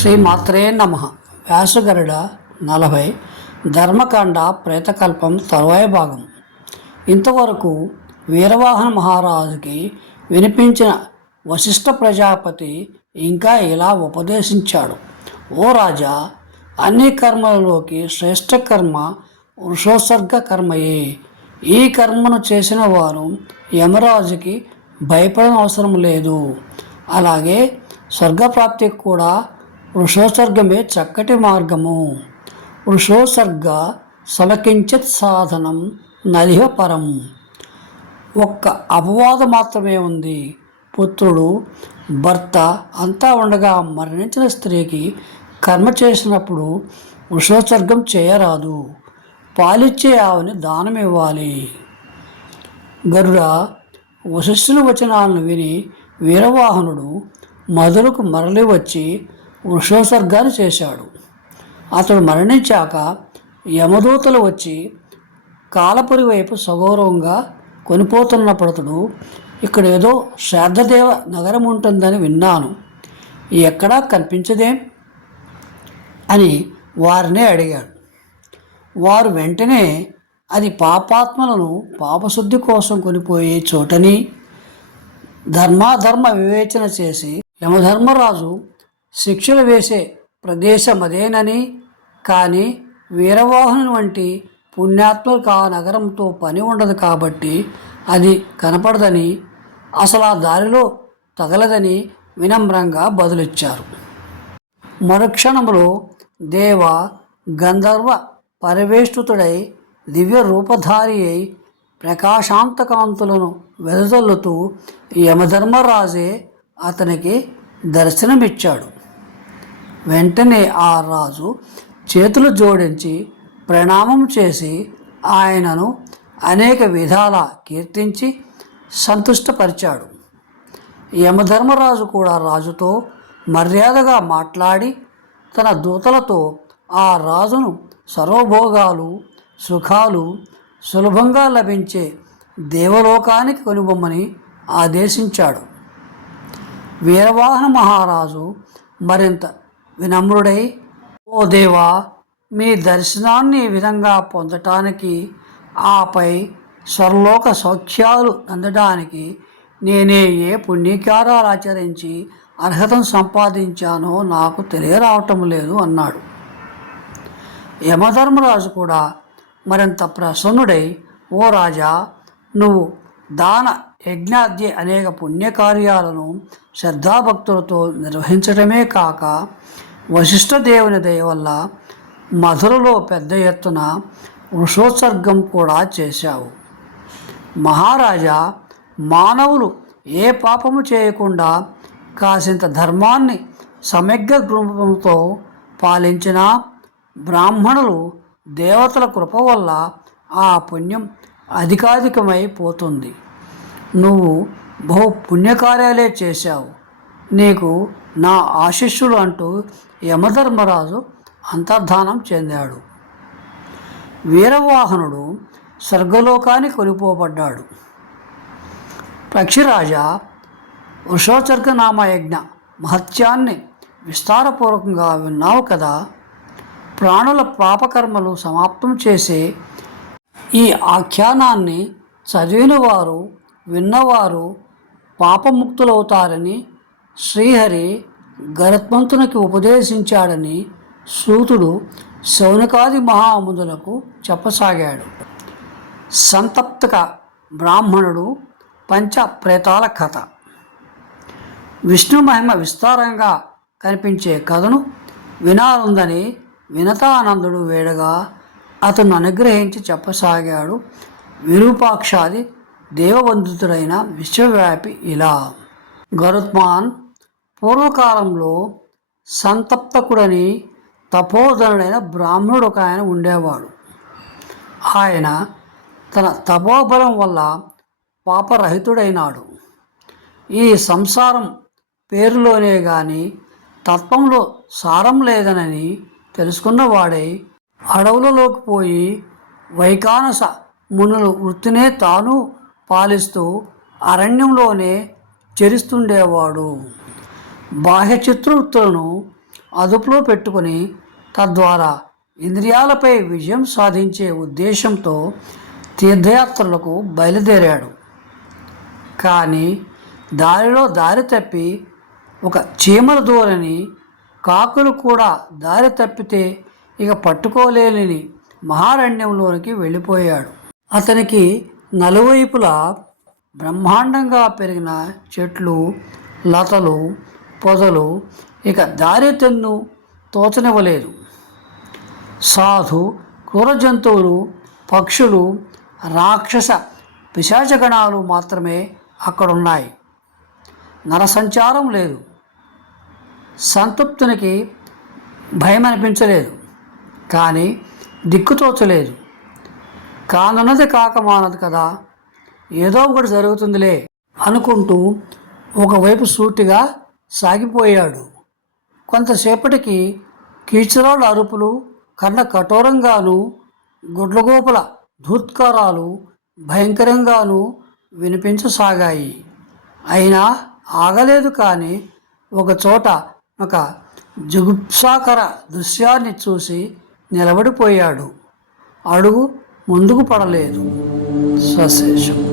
శ్రీ మాత్రే నమ. వ్యాసగరుడ నలభై. ధర్మకాండ ప్రేతకల్పం తరువాయి భాగం. ఇంతవరకు వీరవాహన మహారాజుకి వినిపించిన వశిష్ఠ ప్రజాపతి ఇంకా ఇలా ఉపదేశించాడు. ఓ రాజా అన్ని కర్మలలోకి శ్రేష్ఠ కర్మ వృషోత్సర్గ కర్మయే. ఈ కర్మను చేసిన వారు యమరాజుకి భయపడనవసరం లేదు. అలాగే స్వర్గప్రాప్తికి కూడా వృషోసర్గమే చక్కటి మార్గము. వృషోసర్గ సలకించిత్ సాధనం నలిహ పరం. ఒక్క అపవాదం మాత్రమే ఉంది. పుత్రుడు భర్త అంతా ఉండగా మరణించిన స్త్రీకి కర్మ చేసినప్పుడు వృషోత్సర్గం చేయరాదు. పాలిచ్చే ఆవుని దానం ఇవ్వాలి గరుడ వశిష్ఠుని వచనాలను విని వీరవాహనుడు మధురకు మరలి వచ్చి వృషోత్సర్గాన్ని చేశాడు. అతడు మరణించాక యమదూతలు వచ్చి కాలపురి వైపు సగౌరవంగా కొనిపోతున్నప్పుడు అతడు ఇక్కడ ఏదో శ్రాద్ధదేవ నగరం ఉంటుందని విన్నాను. ఎక్కడా కనిపించదేం అని వారినే అడిగాడు. వారు వెంటనే అది పాపాత్మలను పాపశుద్ధి కోసం కొనిపోయే చోటని ధర్మాధర్మ వివేచన చేసి యమధర్మరాజు శిక్షలు వేసే ప్రదేశం అదేనని కానీ వీరవాహను వంటి పుణ్యాత్మలకు ఆ నగరంతో పని ఉండదు కాబట్టి అది కనపడదని అసలు ఆ దారిలో తగలదని వినమ్రంగా బదులిచ్చారు. మరుక్షణంలో దేవ గంధర్వ పరివేష్టుతుడై దివ్య రూపధారి అయి ప్రకాశాంతకాంతులను వెదజల్లుతూ యమధర్మరాజే అతనికి దర్శనమిచ్చాడు. వెంటనే ఆ రాజు చేతులు జోడించి ప్రణామం చేసి ఆయనను అనేక విధాల కీర్తించి సంతుష్టపరిచాడు. యమధర్మరాజు కూడా రాజుతో మర్యాదగా మాట్లాడి తన దూతలతో ఆ రాజును సర్వభోగాలు సుఖాలు సులభంగా లభించే దేవలోకానికి కనుబొమ్మని ఆదేశించాడు. వీరవాహన మహారాజు మరింత వినమ్రుడై ఓ దేవా మీ దర్శనాన్ని ఈ విధంగా పొందటానికి ఆపై స్వర్లోక సౌఖ్యాలు అందడానికి నేనే ఏ పుణ్యకారాలు ఆచరించి అర్హతను సంపాదించానో నాకు తెలియరావటం లేదు అన్నాడు. యమధర్మరాజు కూడా మరింత ప్రసన్నుడై ఓ రాజా నువ్వు దాన యజ్ఞాద్య అనేక పుణ్యకార్యాలను శ్రద్ధాభక్తులతో నిర్వహించడమే కాక వశిష్ఠ దేవుని దయ వల్ల మధురలో పెద్ద ఎత్తున వృషోత్సర్గం కూడా చేశావు. మహారాజా మానవులు ఏ పాపము చేయకుండా కాసింత ధర్మాన్ని సమగ్ర గృహంతో పాలించిన బ్రాహ్మణులు దేవతల కృప వల్ల ఆ పుణ్యం అధికాధికమైపోతుంది. నువ్వు బహు పుణ్యకార్యాలే చేశావు. నీకు నా ఆశిష్యులు అంటూ యమధర్మరాజు అంతర్ధానం చెందాడు. వీరవాహనుడు స్వర్గలోకానికి కొనిపోబడ్డాడు. పక్షిరాజా వృషోచర్గనామ యజ్ఞ మహత్యాన్ని విస్తారపూర్వకంగా విన్నావు కదా? ప్రాణుల పాపకర్మలు సమాప్తం చేసే ఈ ఆఖ్యానాన్ని చదివిన వారు విన్నవారు పాపముక్తులవుతారని శ్రీహరి గరత్మంతునికి ఉపదేశించాడని సూతుడు శౌనకాది మహాముదులకు చెప్పసాగాడు. సంతప్తక బ్రాహ్మణుడు పంచ ప్రేతాల కథ. విష్ణు మహిమ విస్తారంగా కనిపించే కథను వినాలుందని వినతానందుడు వేడగా అతను అనుగ్రహించి చెప్పసాగాడు. విరూపాక్షాది దేవబంధితుడైన విశ్వవ్యాపి ఇలా. గరుత్మాన్ పూర్వకాలంలో సంతప్తకుడని తపోధనుడైన బ్రాహ్మణుడు ఒక ఆయన ఉండేవాడు. ఆయన తన తపోబలం వల్ల పాపరహితుడైనాడు. ఈ సంసారం పేరులోనే గాని తత్వంలో సారం లేదనని తెలుసుకున్నవాడై అడవులలోకి పోయి వైకానస మునులు వృత్తినే తాను పాలిస్తూ అరణ్యంలోనే చెరిస్తుండేవాడు. బాహ్య చిత్రవృత్తులను అదుపులో పెట్టుకుని తద్వారా ఇంద్రియాలపై విజయం సాధించే ఉద్దేశంతో తీర్థయాత్రలకు బయలుదేరాడు. కానీ దారిలో దారి తప్పి ఒక చీమల దూరని కాకులు కూడా దారి తప్పితే ఇక పట్టుకోలేని మహారణ్యంలోనికి వెళ్ళిపోయాడు. అతనికి నలువైపులా బ్రహ్మాండంగా పెరిగిన చెట్లు లతలు పొదలు ఇక దారితెన్ను తోచనివ్వలేదు. సాధు క్రూర జంతువులు పక్షులు రాక్షస పిశాచగణాలు మాత్రమే అక్కడున్నాయి. నరసంచారం లేదు. సంతృప్తునికి భయం అనిపించలేదు కానీ దిక్కుతోచలేదు కానున్నది కాక మానదు కదా. ఏదో ఒకటి జరుగుతుందిలే అనుకుంటూ ఒకవైపు సూటిగా సాగిపోయాడు. కొంతసేపటికి కీచురాళ్ళ అరుపులు కన్న కఠోరంగాను గుడ్లగోపుల ధూత్కారాలు భయంకరంగాను వినిపించసాగాయి. అయినా ఆగలేదు కానీ ఒకచోట ఒక జుగుప్సాకర దృశ్యాన్ని చూసి నిలబడిపోయాడు. అడుగు ముందుకు పడలేదు. స్వశేషం